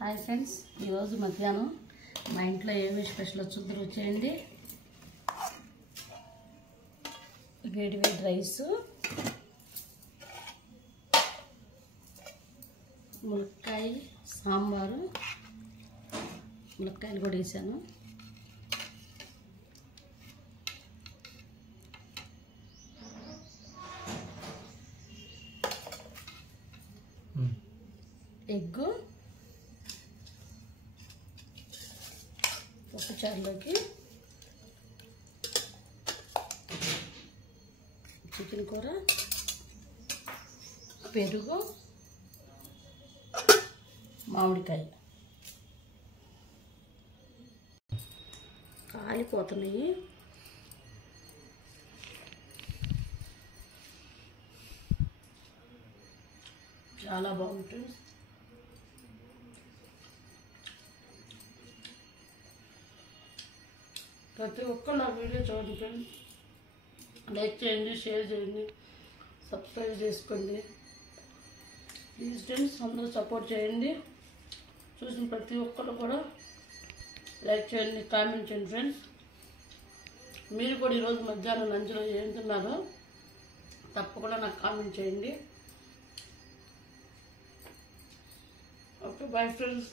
Hi friends, ఈరోజు మధ్యాహ్నం మా ఇంట్లో ఏమి స్పెషల్ చూద్దరు వచ్చేయండి. వేడి వేడి రైసు, ములక్కాయ సాంబారు, ములక్కాయలు కూడా వేసాను. ఎగ్గు పప్పుచారులోకి చికెన్ కూర, పెరుగు, మామిడికాయ కాలిపోతున్నాయి. చాలా బాగుంటుంది. ప్రతి ఒక్కరు నా వీడియో చూడండి ఫ్రెండ్స్. లైక్ చేయండి, షేర్ చేయండి, సబ్స్క్రైబ్ చేసుకోండి. ప్లీజ్ ఫ్రెండ్స్, అందరూ సపోర్ట్ చేయండి. చూసిన ప్రతి ఒక్కరు కూడా లైక్ చేయండి, కామెంట్ చేయండి. ఫ్రెండ్స్, మీరు కూడా ఈరోజు మధ్యాహ్నం లంచ్లో ఏం తిన్నారో తప్పకుండా నాకు కామెంట్ చేయండి. Okay, bye friends.